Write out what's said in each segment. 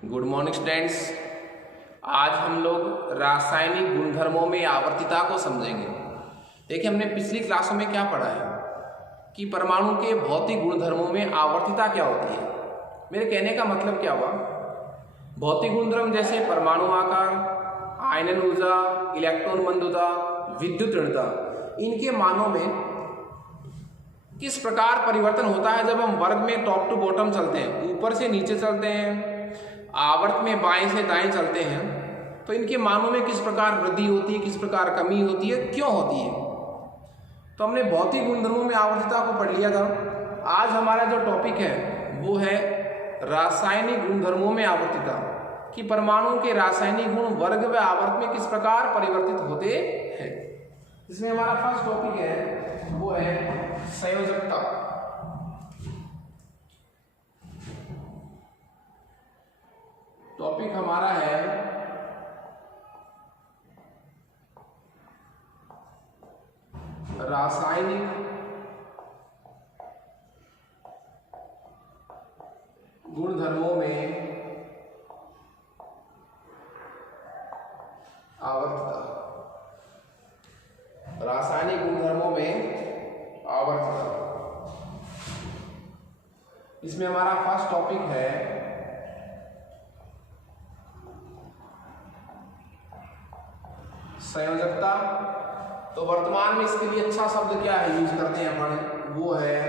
Good morning students. आज हम लोग रासायनिक गुणधर्मों में आवर्तिता को समझेंगे। देखिए, हमने पिछली क्लासों में क्या पढ़ा है कि परमाणु के भौतिक गुणधर्मों में आवर्तिता क्या होती है। मेरे कहने का मतलब क्या हुआ, भौतिक गुणधर्म जैसे परमाणु आकार, आयनन ऊर्जा, इलेक्ट्रॉन मंदता, विद्युत ऋणता, इनके मानों में किस प्रकार परिवर्तन होता है जब हम वर्ग में टॉप टू बॉटम चलते हैं, ऊपर से नीचे चलते हैं, आवर्त में बाएं से दाएं चलते हैं, तो इनके मानों में किस प्रकार वृद्धि होती है, किस प्रकार कमी होती है, क्यों होती है। तो हमने भौतिक गुणधर्मों में आवर्तिता को पढ़ लिया था। आज हमारा जो टॉपिक है वो है रासायनिक गुणधर्मों में आवर्तिता, कि परमाणु के रासायनिक गुण वर्ग व आवर्त में किस प्रकार परिवर्तित होते हैं। इसमें हमारा फर्स्ट टॉपिक है वो है संयोजकता। टॉपिक हमारा है रासायनिक गुणधर्मों में आवर्तता। रासायनिक गुणधर्मों में आवर्तता, इसमें हमारा फर्स्ट टॉपिक है संयोजकता। तो वर्तमान में इसके लिए अच्छा शब्द क्या है यूज करते हैं अपन, वो है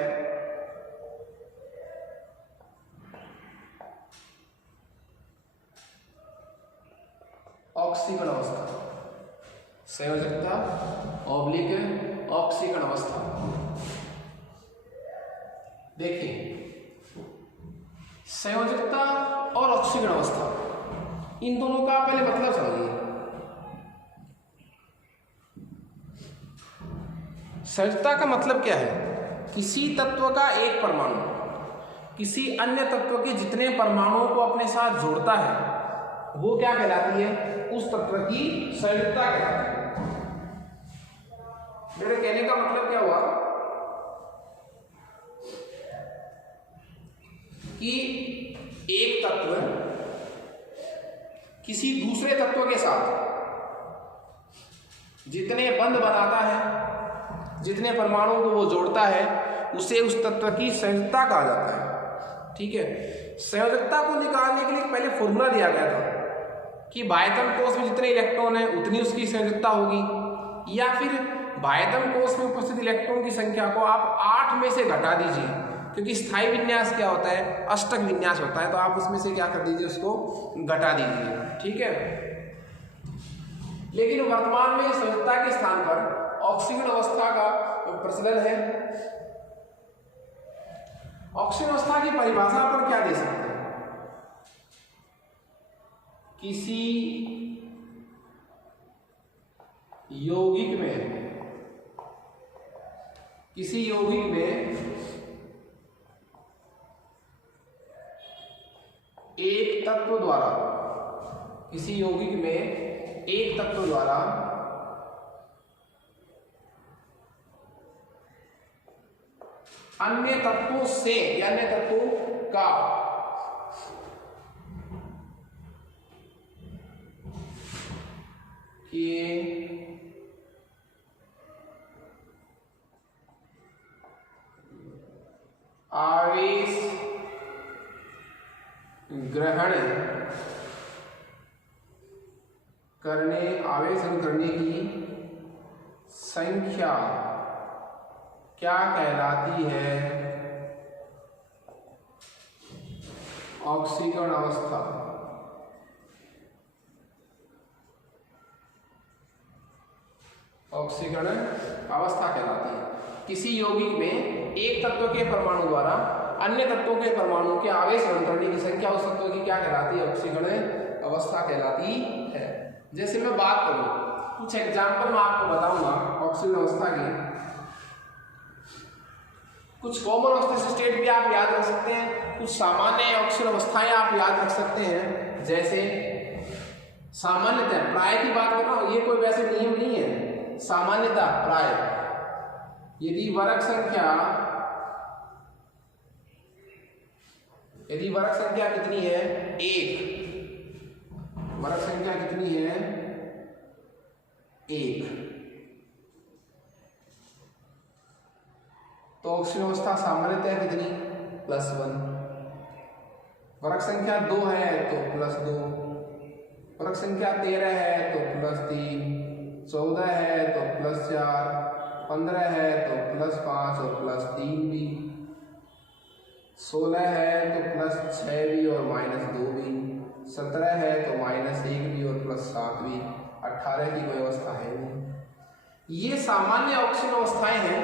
ऑक्सीकरण अवस्था। संयोजकता ऑब्लिक ऑक्सीकरण अवस्था। देखिए, संयोजकता और ऑक्सीकरण अवस्था, इन दोनों का पहले मतलब समझिए। संयोजकता का मतलब क्या है, किसी तत्व का एक परमाणु किसी अन्य तत्व के जितने परमाणुओं को अपने साथ जोड़ता है वो क्या कहलाती है, उस तत्व की संयोजकता कहलाती है। मेरे कहने का मतलब क्या हुआ कि एक तत्व किसी दूसरे तत्व के साथ जितने बंध बनाता है, जितने परमाणुओं को वो जोड़ता है, उसे उस तत्व की संयोजकता कहा जाता है। ठीक है, संयोजकता को निकालने के लिए पहले फॉर्मूला दिया गया था कि बाह्यतम कोश में जितने इलेक्ट्रॉन है उतनी उसकी संयोजकता होगी, या फिर बाह्यतम कोश में उपस्थित इलेक्ट्रॉन की संख्या को आप 8 में से घटा दीजिए, क्योंकि स्थायी विन्यास क्या होता है, अष्टक विन्यास होता है, तो आप उसमें से क्या कर दीजिए, उसको घटा दीजिए। ठीक है, लेकिन वर्तमान में संयोजकता के स्थान पर ऑक्सीकरण अवस्था का प्रचलन है। ऑक्सीकरण अवस्था की परिभाषा पर क्या दे सकते हैं, किसी यौगिक में एक तत्व द्वारा अन्य तत्वों से या अन्य तत्वों का आवेश ग्रहण करने की संख्या क्या कहलाती है, ऑक्सीकरण अवस्था। ऑक्सीकरण अवस्था कहलाती है किसी यौगिक में एक तत्व के परमाणु द्वारा अन्य तत्वों के परमाणु के आवेश ग्रहण करने की संख्या उस तत्व की क्या कहलाती है, ऑक्सीकरण अवस्था कहलाती है। जैसे मैं बात करूं, कुछ एग्जाम्पल मैं आपको बताऊंगा ऑक्सीकरण अवस्था की। कुछ कॉमन ऑक्सीजन स्टेट भी आप याद रख सकते हैं, कुछ सामान्य ऑक्सीजन अवस्थाएं आप याद रख सकते हैं। जैसे सामान्यतः प्राय की बात कर रहा हूं, ये कोई वैसे नियम नहीं है। सामान्यतः प्राय यदि वर्ग संख्या कितनी है, 1, वर्ग संख्या कितनी है? 1। तो ऑक्सीजन अवस्था सामान्यतः कितनी? +1। वर्ग संख्या 2 है तो +2, वर्ग संख्या 13 है तो +3, 14 है तो +4, 15 है तो +5 और +3 भी, 16 है तो +6 भी और -2 भी, 17 है तो -1 भी और +7 भी, 18 की कोई अवस्था है नहीं। ये सामान्य ऑक्सीजन अवस्थाएं हैं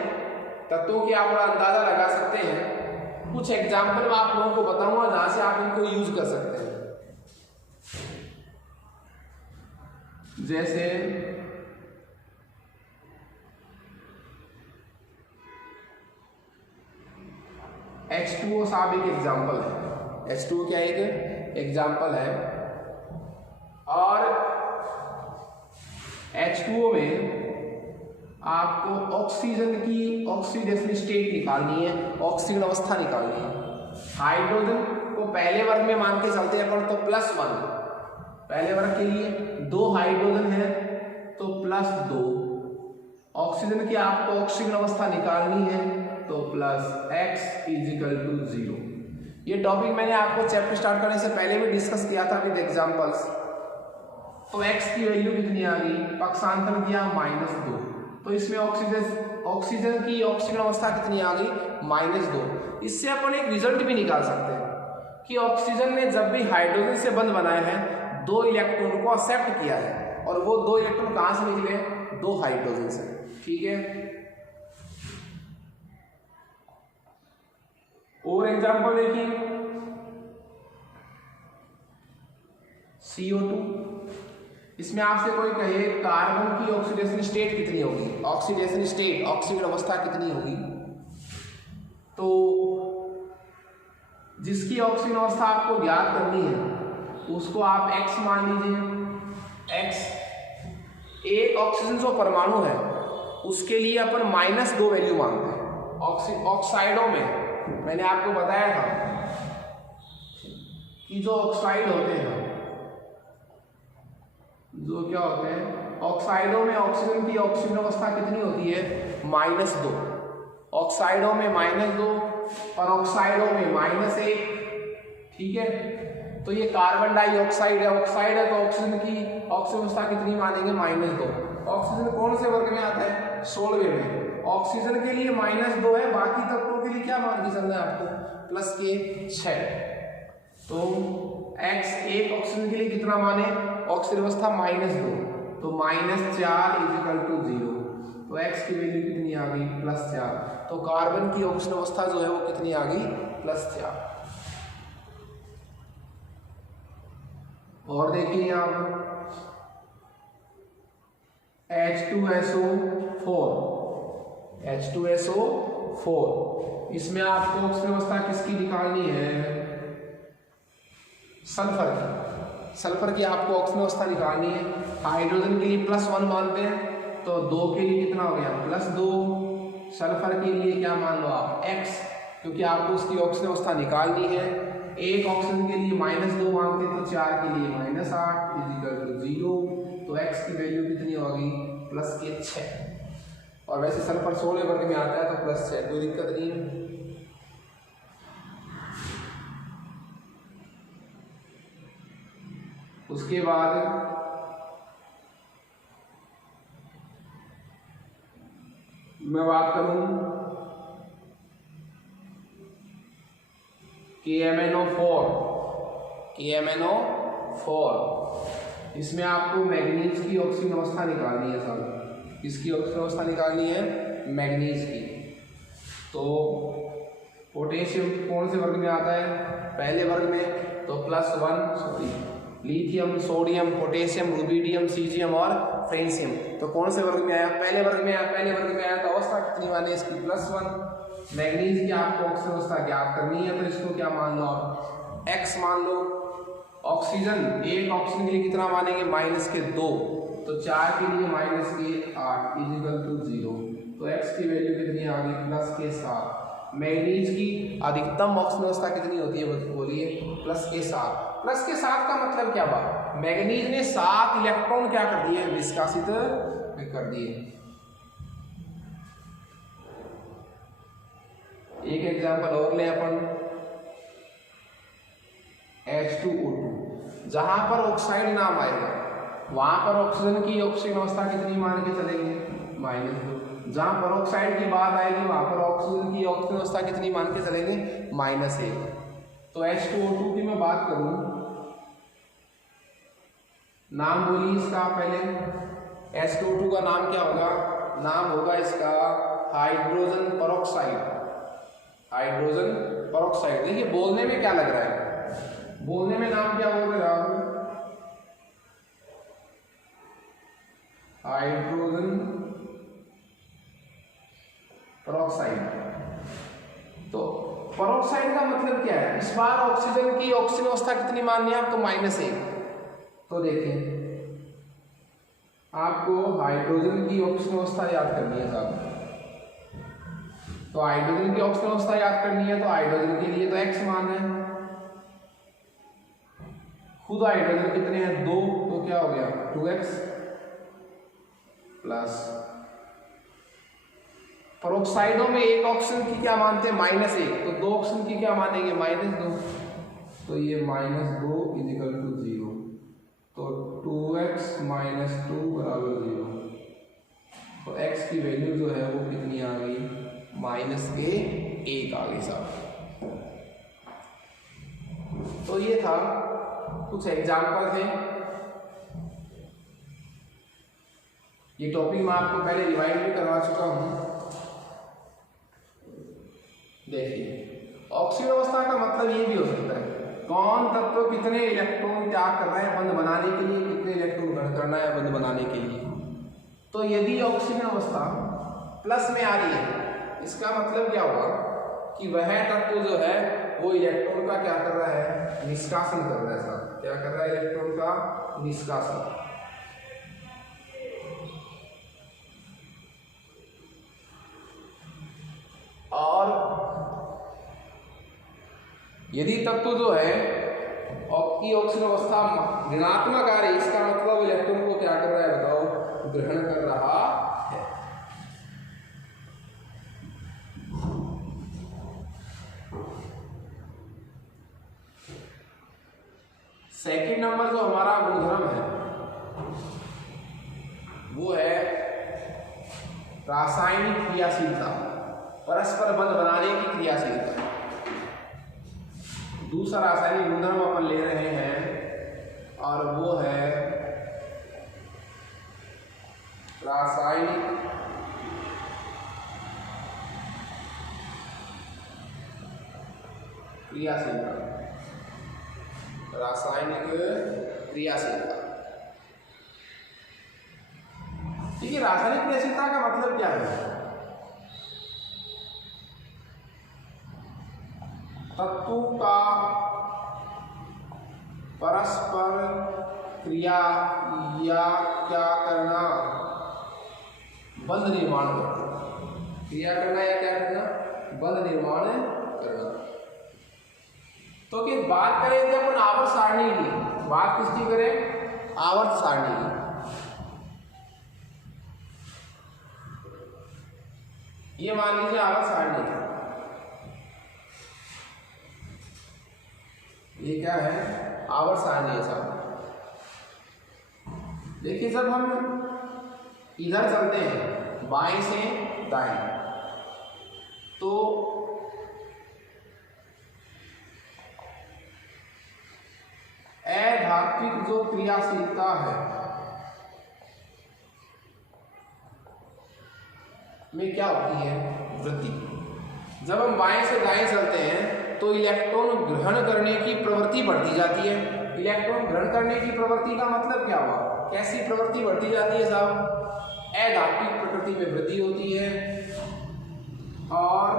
तत्वों की, आप बड़ा अंदाजा लगा सकते हैं। कुछ एग्जाम्पल मैं आप लोगों को बताऊंगा जहां से आप इनको यूज कर सकते हैं। जैसे H2O साहब एक एग्जाम्पल है। H2O क्या एक एग्जाम्पल है। और H2O में आपको ऑक्सीजन की ऑक्सीडेशन स्टेट निकालनी है, ऑक्सीजन अवस्था निकालनी है। हाइड्रोजन को पहले वर्ग में मान के चलते हैं अपन तो +1, पहले वर्ग के लिए 2 हाइड्रोजन है तो +2। ऑक्सीजन की आपको ऑक्सीजन अवस्था निकालनी है तो +x = 0। ये टॉपिक मैंने आपको चैप्टर स्टार्ट करने से पहले भी डिस्कस किया था विद एग्जांपल्स। तो x की वैल्यू कितनी आ गई? पक्षांतर किया -2, तो इसमें ऑक्सीजन की ऑक्सीजन अवस्था कितनी आ गई? -2। इससे अपन एक रिजल्ट भी निकाल सकते हैं कि ऑक्सीजन ने जब भी हाइड्रोजन से बंध बनाया है 2 इलेक्ट्रॉन को एक्सेप्ट किया है, और वो 2 इलेक्ट्रॉन कहां से निकले? 2 हाइड्रोजन से। ठीक है, और एग्जांपल देखिए CO2। इसमें आपसे कोई कहे कार्बन की ऑक्सीडेशन स्टेट कितनी होगी? ऑक्सीडेशन स्टेट, ऑक्सीजन अवस्था कितनी होगी? तो जिसकी ऑक्सीजन अवस्था आपको ज्ञात करनी है उसको आप x मान लीजिए। x एक ऑक्सीजन जो परमाणु है उसके लिए अपन -2 वैल्यू मानते हैं। ऑक्साइडों में मैंने आपको बताया था कि जो ऑक्साइड होते हैं, जो क्या होते हैं ऑक्साइडों में, ऑक्सीजन की ऑक्सीजन अवस्था कितनी होती है? -2। ऑक्साइडों में -2, परऑक्साइडों में -1। ठीक है, तो ये कार्बन डाइऑक्साइड है, ऑक्साइड है तो ऑक्सीजन की ऑक्सीजन अवस्था कितनी मानेंगे? -2। ऑक्सीजन कौन से वर्ग में आता है? 16वें में। ऑक्सीजन के लिए -2 है, बाकी तत्वों के लिए क्या मान के चलना है आपको? +6। तो x एक ऑक्सीजन के लिए कितना माने? ऑक्सीजन अवस्था -2, तो -4 = 0। तो x की वैल्यू कितनी आ गई? +4। तो कार्बन की ऑक्सीजन अवस्था जो है वो कितनी आ गई? +4। और देखिए यहाँ H2SO4, इसमें आपको ऑक्सीजन अवस्था किसकी निकालनी है? सल्फर की। सल्फर की आपको ऑक्सीजन अवस्था निकालनी है। हाइड्रोजन के लिए +1 मानते हैं तो 2 के लिए कितना हो गया? +2। सल्फर के लिए क्या मान लो आप? x, क्योंकि आपको उसकी ऑक्सीजन अवस्था निकालनी है। एक ऑक्सीजन के लिए -2 मानते तो 4 के लिए -8 = 0। तो x की वैल्यू कितनी होगी? +6। और वैसे सल्फर 16 वर्ग में आता है तो +6, कोई दिक्कत नहीं है। उसके बाद मैं बात करूं KMnO4, इसमें आपको मैग्नीज की ऑक्सीजन अवस्था निकालनी है साहब। किसकी ऑक्सीजन अवस्था निकालनी है? मैग्नीज की। तो पोटेशियम कौन से वर्ग में आता है? पहले वर्ग में, तो +1 lithium, sodium, potassium, rubidium, caesium और फ्रेंशियम। तो कौन से वर्ग में आया? पहले वर्ग में आया। पहले वर्ग में आया तो अवस्था कितनी माने इसकी? +1। मैग्नीज की आपको ऑक्सीजन अवस्था ज्ञात करनी है तो इसको क्या मान लो आप? x मान लो। ऑक्सीजन, एक ऑक्सीजन के लिए कितना मानेंगे? -2, तो 4 के लिए -8 = 0। तो x की वैल्यू कितनी आ गई? +7। मैग्नीज की अधिकतम ऑक्सीजन अवस्था कितनी होती है बोलिए, +7। +7 का मतलब क्या हुआ, मैग्नीज ने 7 इलेक्ट्रॉन क्या कर दिए, निष्कासित कर दिए। एक एग्जांपल और ले अपन, H2O2, जहां पर ऑक्साइड नाम आएगा वहां पर ऑक्सीजन की ऑक्सीजन अवस्था कितनी मान के चलेंगे, -2। जहां पर ऑक्साइड की बात आएगी वहां पर ऑक्सीजन की ऑक्सीजन अवस्था कितनी मान के चलेंगे, -1। तो H2O2 की मैं बात करूं, नाम बोलिए इसका पहले, H2O2 का नाम क्या होगा, नाम होगा इसका हाइड्रोजन परऑक्साइड। हाइड्रोजन परऑक्साइड, देखिए बोलने में क्या लग रहा है, बोलने में नाम क्या बोल रहा हूं, हाइड्रोजन परऑक्साइड। तो परऑक्साइड का मतलब क्या है, इस बार ऑक्सीजन की ऑक्सीजन अवस्था कितनी माननी है आपको, -1। तो देखें आपको हाइड्रोजन की ऑक्सीजन अवस्था याद करनी है साहब, तो हाइड्रोजन की ऑक्सीजन अवस्था याद करनी है तो हाइड्रोजन के लिए तो x मान है, खुद हाइड्रोजन कितने हैं 2, तो क्या हो गया 2x प्लस परऑक्साइडों में एक ऑक्सीजन की क्या मानते हैं -1, तो 2 ऑक्सीजन की क्या मानेंगे -2, तो ये -2 = 0, तो 2x - 2 = 0। तो x की वैल्यू जो है वो कितनी आ गई, -1 आ गई साहब। तो ये था कुछ एग्जाम्पल थे, ये टॉपिक मैं आपको पहले रिवाइज भी करवा चुका हूं। देखिए ऑक्सीजन अवस्था का मतलब ये भी हो सकता है कौन तत्व कितने इलेक्ट्रॉन त्याग कर रहा है बंध बनाने के लिए, कितने इलेक्ट्रॉन ग्रहण करना है बंध बनाने के लिए। तो यदि ऑक्सीजन अवस्था प्लस में आ रही है, इसका मतलब क्या हुआ कि वह तत्व जो है वो इलेक्ट्रॉन का क्या कर रहा है, निष्कासन कर रहा है साहब। क्या कर रहा है, इलेक्ट्रॉन का निष्कासन। और यदि तत्व जो है की ऑक्सीजन अवस्था ऋणात्मक आ रही, इसका मतलब इलेक्ट्रॉन को क्या कर रहा है बताओ, ग्रहण कर रहा है। सेकंड नंबर जो हमारा गुणधर्म है वो है रासायनिक क्रियाशीलता, परस्पर बंध बनाने की क्रियाशीलता। दूसरा रासायनिक गुणधर्म अपन ले रहे हैं और वो है रासायनिक क्रियाशीलता। रासायनिक क्रियाशीलता, ठीक है। रासायनिक क्रियाशीलता का मतलब क्या है, तत्वों का परस्पर क्रिया या क्या करना, बंध निर्माण करना। क्रिया करना या क्या करना, बंध निर्माण करना। तो कि बात करें जब अपन आवर्त सारणी की, बात किसकी करें, आवर्त सारणी की। ये मान लीजिए आवर्त सारणी है, ये क्या है, आवर्त सारणी है साहब। देखिए जब हम इधर चलते हैं बाएं से दाएं, तो अधात्विक जो क्रियाशीलता है में क्या होती है, वृद्धि। जब हम बाएं से दाएं चलते हैं तो इलेक्ट्रॉन ग्रहण करने की प्रवृत्ति बढ़ती जाती है। इलेक्ट्रॉन ग्रहण करने की प्रवृत्ति का मतलब क्या हुआ, कैसी प्रवृत्ति बढ़ती जाती है साहब, अधात्विक प्रकृति में वृद्धि होती है और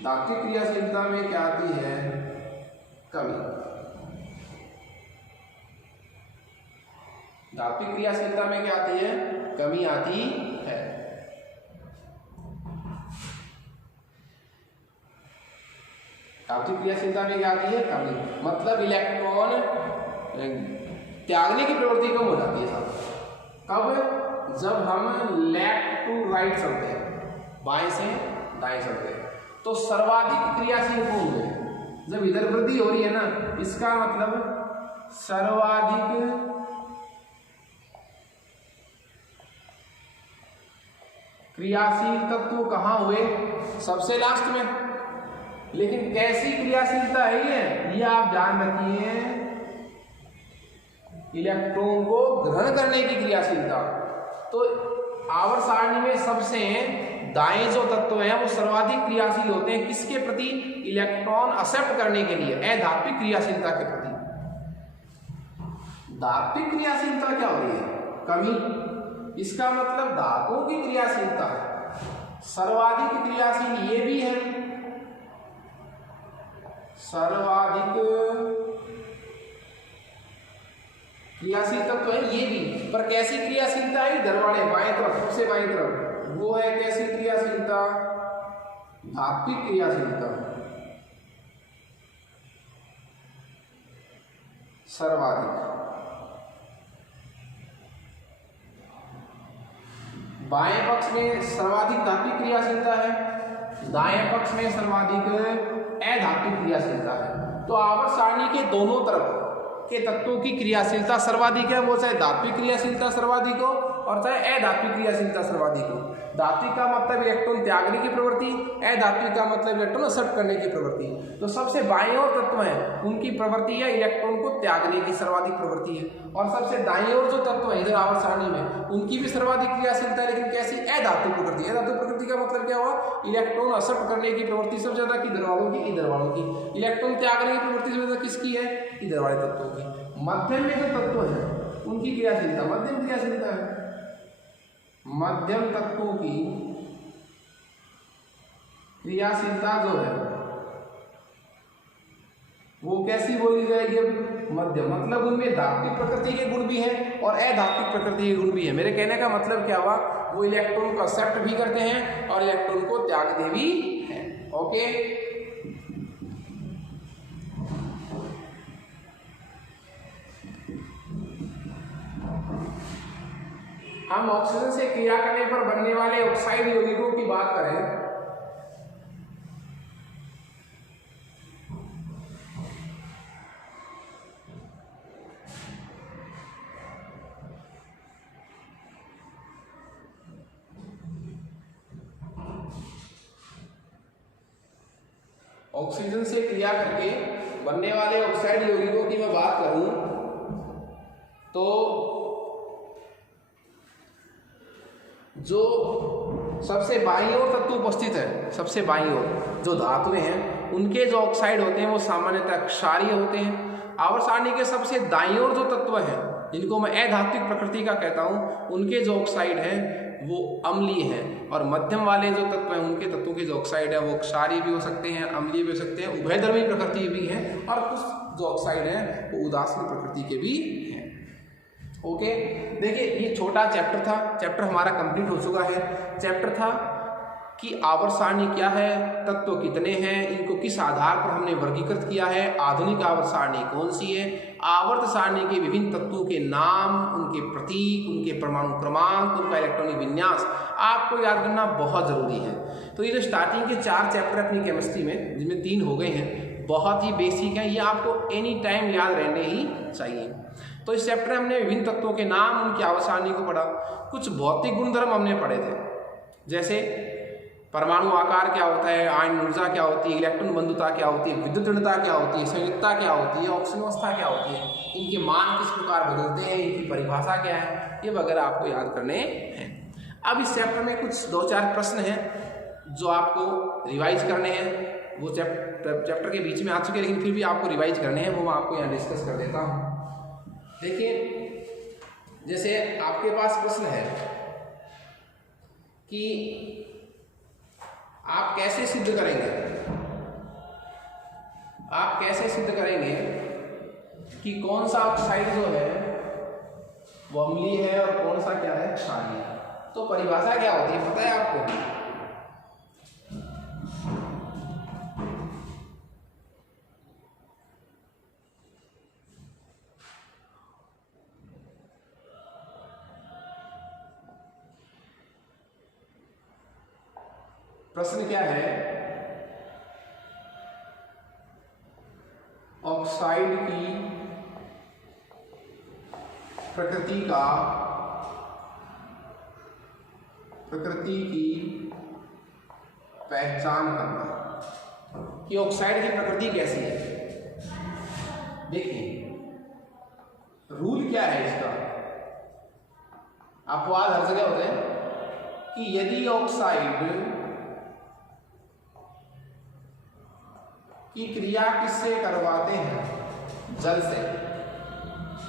धात्विक क्रियाशीलता में क्या आती है, कमी। धात्विक क्रियाशीलता में क्या आती है? कमी आती है। धात्विक क्रियाशीलता में क्या आती है? कमी, मतलब इलेक्ट्रॉन त्यागने की प्रवृत्ति कम हो जाती है साहब। कब? जब हम लेफ्ट टू राइट चलते हैं, बाएं से दाएं चलते हैं, तो सर्वाधिक क्रियाशील कौन है? जब इधर वृद्धि हो रही है ना, इसका मतलब सर्वाधिक क्रियाशील तत्व कहाँ हुए? सबसे लास्ट में। लेकिन कैसी क्रियाशीलता है ये आप ध्यान रखिए, इलेक्ट्रॉन को ग्रहण करने की क्रियाशीलता। तो आवर्त सारणी में सबसे दाएं जो तत्व हैं वो सर्वाधिक क्रियाशील होते हैं, किसके प्रति? इलेक्ट्रॉन एक्सेप्ट करने के लिए, अधात्विक क्रियाशीलता के प्रति। धात्विक क्रियाशीलता क्या हो रही है? कमी। इसका मतलब धातुओं की क्रियाशीलता सर्वाधिक क्रियाशील ये भी है, सर्वाधिक क्रियाशील तत्व है ये भी, पर कैसी क्रियाशीलता है? इधर वाले बाएं तरफ, सबसे बाएं तरफ, वो है कैसी क्रियाशीलता? धात्विक क्रियाशीलता, सर्वाधिक। बाएं पक्ष में सर्वाधिक धात्विक क्रियाशीलता है, दाएं पक्ष में सर्वाधिक अधात्विक क्रियाशीलता है। तो आवर्त सारणी के दोनों तरफ के तत्वों की क्रियाशीलता सर्वाधिक है, वो चाहे धात्विक क्रियाशीलता सर्वाधिक हो और चाहे अधात्विक क्रियाशीलता सर्वाधिक हो। धात्विक का मतलब इलेक्ट्रॉन त्यागने की प्रवृत्ति, अधात्विक का मतलब इलेक्ट्रॉन एक्सेप्ट करने की प्रवृत्ति। तो सबसे बाएं ओर तत्व है उनकी प्रवृत्ति है इलेक्ट्रॉन को त्यागने की, सर्वाधिक प्रवृत्ति है, और सबसे दाईं ओर जो तत्व है इधर आवर्त सारणी में उनकी भी सर्वाधिक क्रियाशीलता है, लेकिन कैसी? अधात्विक प्रवृत्ति। अधात्विक प्रवृत्ति का मतलब क्या हुआ? इलेक्ट्रॉन एक्सेप्ट करने की प्रवृत्ति सबसे ज्यादा किधर वालों की? इधर वालों की। इलेक्ट्रॉन त्यागने की प्रवृत्ति सबसे ज्यादा किसकी है? इधर वाले तत्वों की। मध्यम में जो तत्व है उनकी क्रियाशीलता मध्यम क्रियाशीलता है। मध्यम तत्वों की क्रियाशीलता जो है वो कैसी बोली जाएगी? मध्यम, मतलब उनमें धात्विक प्रकृति के गुण भी हैं और अधात्विक प्रकृति के गुण भी है। मेरे कहने का मतलब क्या हुआ? वो इलेक्ट्रॉन को एक्सेप्ट भी करते हैं और इलेक्ट्रॉन को त्यागते भी हैं। ओके, हम ऑक्सीजन से क्रिया करने पर बनने वाले ऑक्साइड यौगिकों की बात करें ऑक्सीजन से क्रिया करके बनने वाले ऑक्साइड यौगिकों की मैं बात करूं तो जो सबसे बाईं ओर तत्व उपस्थित है, सबसे बाईं ओर जो धातुएं हैं उनके जो ऑक्साइड होते हैं वो सामान्यतः क्षारीय होते हैं। आवर्त सारणी के सबसे दाईं ओर जो तत्व हैं जिनको मैं अधात्विक प्रकृति का कहता हूं उनके जो ऑक्साइड हैं वो अम्लीय हैं, और मध्यम वाले जो तत्व हैं उनके तत्वों के जो ऑक्साइड है वो क्षारीय भी हो सकते हैं, अम्लीय भी हो सकते हैं, उभयधर्मी प्रकृति भी हैं, और कुछ जो ऑक्साइड हैं वो उदासीन प्रकृति के भी हैं। ओके, देखिए ये छोटा चैप्टर था, चैप्टर हमारा कंप्लीट हो चुका है। चैप्टर था कि आवर्त सारणी क्या है, तत्व कितने हैं, इनको किस आधार पर हमने वर्गीकृत किया है, आधुनिक आवर्त सारणी कौन सी है, आवर्त सारणी के विभिन्न तत्वों के नाम, उनके प्रतीक, उनके परमाणु क्रमांक, उनका इलेक्ट्रॉनिक विन्यास आपको याद करना बहुत ज़रूरी है। तो ये जो स्टार्टिंग के 4 चैप्टर अपनी केमिस्ट्री में, जिनमें 3 हो गए हैं, बहुत ही बेसिक हैं, ये आपको एनी टाइम याद रहने ही चाहिए। तो इस चैप्टर में हमने विभिन्न तत्वों के नाम, उनकी आवर्त सारणी को पढ़ा। कुछ भौतिक गुणधर्म हमने पढ़े थे, जैसे परमाणु आकार क्या होता है, आयन ऊर्जा क्या होती है, इलेक्ट्रॉन बंधुता क्या होती है, विद्युत ऋणता क्या होती है, संयुक्तता क्या होती है, ऑक्सीजन अवस्था क्या होती है, इनके मान किस प्रकार बदलते हैं, इनकी परिभाषा क्या है, ये वगैरह आपको याद करने हैं। अब इस चैप्टर में कुछ 2-4 प्रश्न हैं जो आपको रिवाइज करने हैं। वो चैप्टर के बीच में आ चुके हैं लेकिन फिर भी आपको रिवाइज करने हैं, वो मैं आपको यहाँ डिस्कस कर देता हूँ। देखिए, जैसे आपके पास प्रश्न है कि आप कैसे सिद्ध करेंगे, आप कैसे सिद्ध करेंगे कि कौन सा ऑक्साइड जो है वो अम्लीय है और कौन सा क्या है, क्षारीय। तो परिभाषा क्या होती है पता है आपको? प्रश्न क्या है, ऑक्साइड की प्रकृति की पहचान करना कि ऑक्साइड की प्रकृति कैसी है। देखिए रूल क्या है इसका, अपवाद हर जगह होते हैं कि यदि ऑक्साइड की क्रिया किससे करवाते हैं, जल से।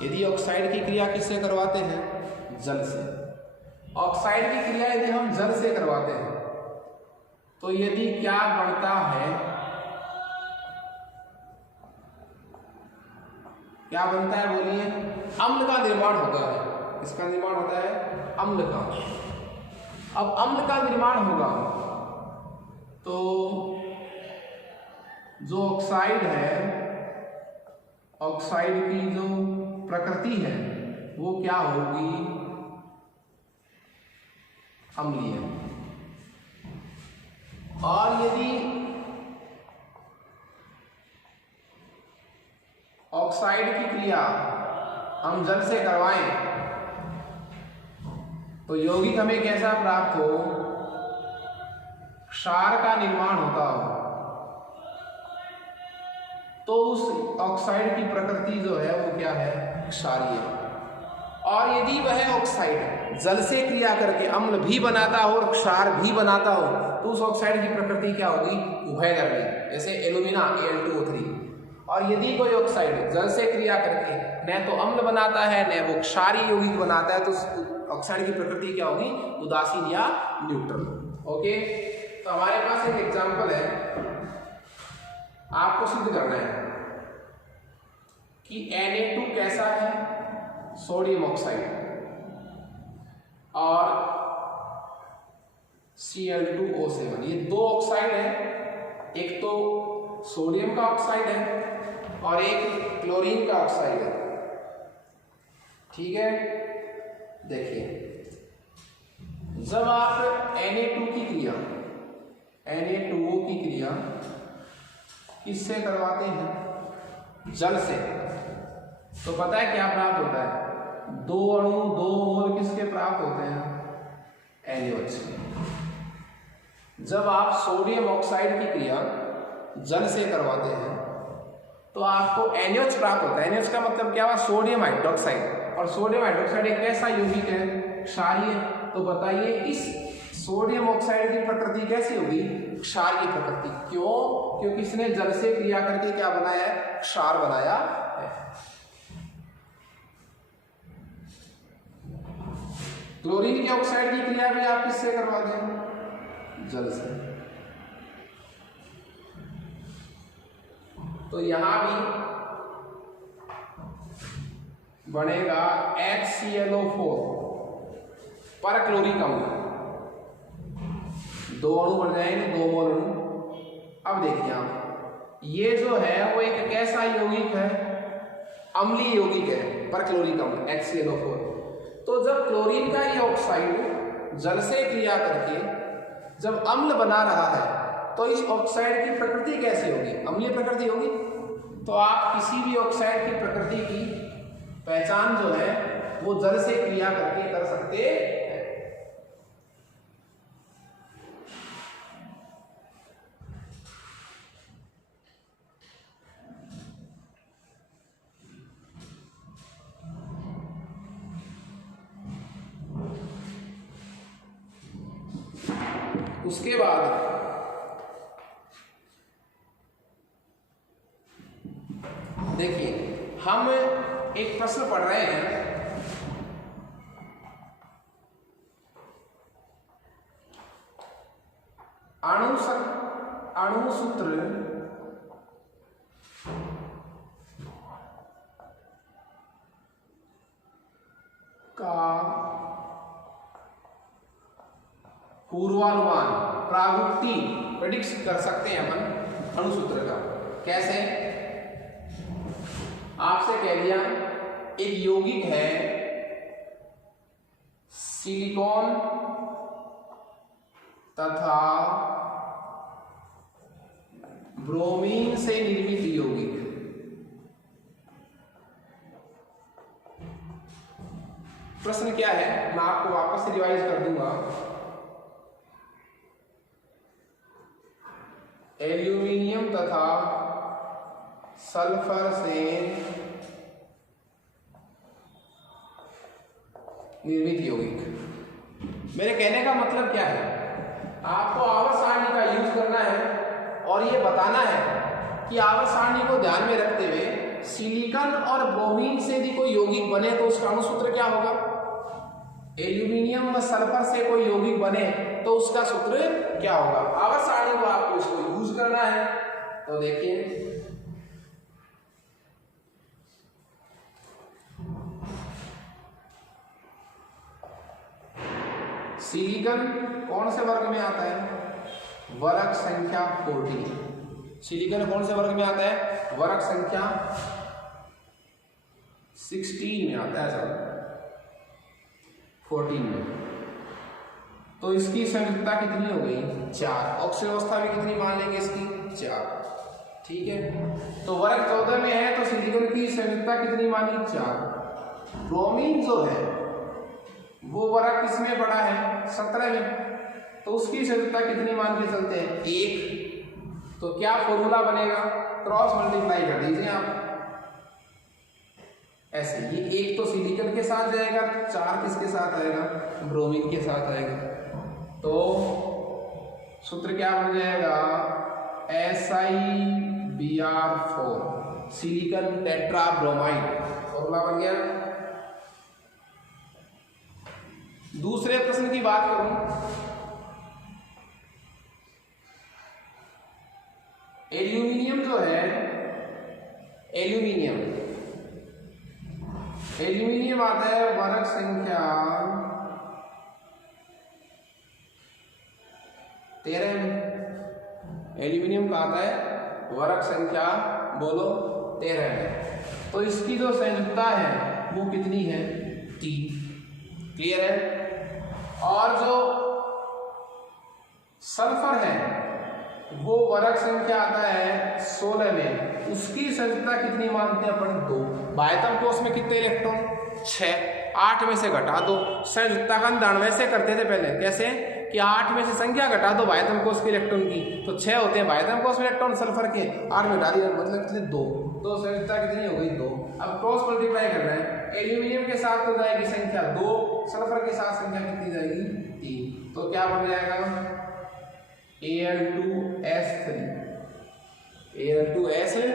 यदि ऑक्साइड की क्रिया किससे करवाते हैं, जल से। ऑक्साइड की क्रिया यदि हम जल से करवाते हैं तो यदि क्या बढ़ता है, क्या बनता है बोलिए, अम्ल का निर्माण होता है। इसका निर्माण होता है अम्ल का। अब अम्ल का निर्माण होगा तो जो ऑक्साइड है, ऑक्साइड की जो प्रकृति है वो क्या होगी, अम्लीय। और यदि ऑक्साइड की क्रिया हम जल से करवाएं तो यौगिक हमें कैसा प्राप्त हो, क्षार का निर्माण होता हो, तो उस ऑक्साइड की प्रकृति जो है वो क्या है, क्षारीय। और यदि वह ऑक्साइड जल से क्रिया करके अम्ल भी बनाता हो और क्षार भी बनाता हो तो उस ऑक्साइड की प्रकृति क्या होगी, उभयधर्मी, जैसे एल्यूमिना Al2O3। और यदि कोई ऑक्साइड जल से क्रिया करके न तो अम्ल बनाता है न वो क्षारीय यौगिक बनाता है तो ऑक्साइड की प्रकृति क्या होगी, उदासीन या न्यूट्रल। ओके, तो हमारे पास एक एग्जांपल है, आपको सिद्ध करना है कि Na2 कैसा है, सोडियम ऑक्साइड, और Cl2O7, ये दो ऑक्साइड है, एक तो सोडियम का ऑक्साइड है और एक क्लोरीन का ऑक्साइड है। ठीक है, देखिए जब आप Na2 की क्रिया, Na2O की क्रिया किससे करवाते हैं, जल से, तो पता है क्या प्राप्त होता है, दो अणु दो मोल किसके प्राप्त होते हैं, NaOH के। जब आप सोडियम ऑक्साइड की क्रिया जल से करवाते हैं तो आपको NaOH प्राप्त होता है। NaOH का मतलब क्या हुआ, सोडियम हाइड्रोक्साइड। और सोडियम हाइड्रोक्साइड एक ऐसा यौगिक है, क्षारीय। तो बताइए इस सोडियम ऑक्साइड की प्रकृति कैसी होगी, क्षारीय प्रकृति। क्यों, क्योंकि इसने जल से क्रिया करके क्या बनाया है, क्षार बनाया है। क्लोरीन के ऑक्साइड की क्रिया भी आप किससे करवा दें, जल से। तो यहां भी बनेगा HClO4 पर क्लोरिक अम्ल, दो अणु बन जाएंगे, दो मोल अणु। अब देखिए आप, ये जो है वो एक कैसा यौगिक है, अम्लीय यौगिक है, पर क्लोरिक अम्ल HClO4। तो जब क्लोरीन का ये ऑक्साइड जल से क्रिया करके जब अम्ल बना रहा है तो इस ऑक्साइड की प्रकृति कैसी होगी, अम्लीय प्रकृति होगी। तो आप किसी भी ऑक्साइड की प्रकृति की पहचान जो है वो जल से क्रिया करके कर सकते हैं। उसके बाद देखिए हम एक प्रश्न पढ़ रहे हैं, अणुसूत्र का पूर्वानुमान, प्रागुक्ति प्रेडिक्ट कर सकते हैं अपन अणुसूत्र का। कैसे? आपसे कह दिया एक यौगिक है सिलिकॉन तथा ब्रोमीन से निर्मित यौगिक। प्रश्न क्या है, मैं आपको वापस से रिवाइज कर दूंगा। एल्यूमिनियम तथा सल्फर से निर्मित यौगिक। मेरे कहने का मतलब क्या है, आपको आवर्त सारणी का यूज करना है और ये बताना है कि आवर्त सारणी को ध्यान में रखते हुए सिलिकॉन और ब्रोमीन से यदि कोई यौगिक बने तो उसका अणुसूत्र क्या होगा। एल्यूमिनियम व सल्फर से कोई यौगिक बने तो उसका सूत्र क्या होगा। आवर्त सारणी को आपको इसको यूज करना है। तो देखिए सिलिकॉन कौन से वर्ग में आता है, वर्ग संख्या 14। सिलिकॉन कौन से वर्ग में आता है, वर्ग संख्या 16 में आता है सर, 14 में। तो इसकी संयुक्तता कितनी हो गई, 4। ऑक्सीजन अवस्था भी कितनी मान लेंगे इसकी, 4। ठीक है, तो वर्ग 14 में है तो सिलिकॉन की संयुक्तता कितनी मानी, 4। ब्रोमीन जो है वो वर्ग किसमें पड़ा है, 17 में, तो उसकी संयुक्तता कितनी मान के चलते हैं, 1। तो क्या फॉर्मूला बनेगा, क्रॉस मल्टीप्लाई कर दीजिए आप ऐसे। ये 1 तो सिलिकॉन के साथ जाएगा, 4 किसके साथ आएगा, ब्रोमीन के साथ आएगा। तो सूत्र क्या बन जाएगा, SiBr4 silicon tetra bromide, formula बन गया। दूसरे प्रश्न की बात करूं, एल्यूमिनियम जो है, एल्यूमिनियम आता है वर्ग संख्या 13 में। एल्यूमिनियम का आता है वर्ग संख्या, बोलो 13 में। तो इसकी जो संयुक्तता है वो कितनी है, 3। क्लियर है। और जो सल्फर है वो वर्ग संख्या आता है 16 में, उसकी संयुक्तता कितनी मानते हैं अपन, 2। बाह्यतम कोश में कितने इलेक्ट्रॉन, 6। 8 में से घटा दो, संयुक्तता का निर्धारण वैसे करते थे पहले, कैसे कि 8 में से संख्या घटा दो बाह्यतम कोश के इलेक्ट्रॉन की, तो 6 होते हैं बाह्यतम कोश में इलेक्ट्रॉन सल्फर के, 8 में घटा दिया मतलब कितने, 2। तो संयुक्तता कितनी हो गई, 2। अब क्रॉस मल्टीप्लाई करना है, एल्यूमिनियम के साथ तो जाएगी संख्या 2, सल्फर के साथ संख्या कितनी जाएगी, 3। तो क्या बन जाएगा, Al2S3, Al2S3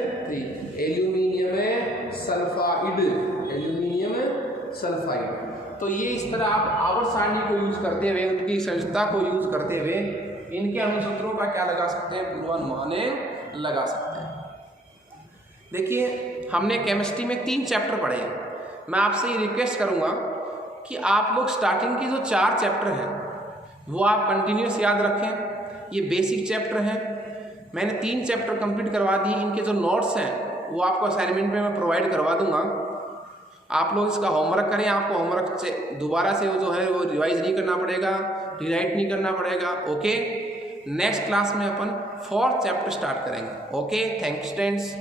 aluminium sulphide, aluminium sulphide. तो ये इस तरह आप आवर्त सारणी को यूज करते हुए, उनकी संयुक्तता को यूज करते हुए इनके अणुसूत्रों का क्या लगा सकते हैं, पूर्वानुमान लगा सकते हैं। देखिए हमने केमिस्ट्री में 3 चैप्टर पढ़े हैं। मैं आपसे ये रिक्वेस्ट करूंगा कि आप लोग स्टार्टिंग की जो 4 चैप्टर हैं वो आप कंटिन्यूस याद रखें। ये बेसिक चैप्टर हैं, मैंने 3 चैप्टर कंप्लीट करवा दिए। इनके जो नोट्स हैं वो आपको असाइनमेंट में मैं प्रोवाइड करवा दूंगा। आप लोग इसका होमवर्क करें, आपको होमवर्क दोबारा से वो जो है वो रिवाइज नहीं करना पड़ेगा, रिराइट नहीं करना पड़ेगा। ओके, नेक्स्ट क्लास में अपन 4th चैप्टर स्टार्ट करेंगे। Okay, thank you students.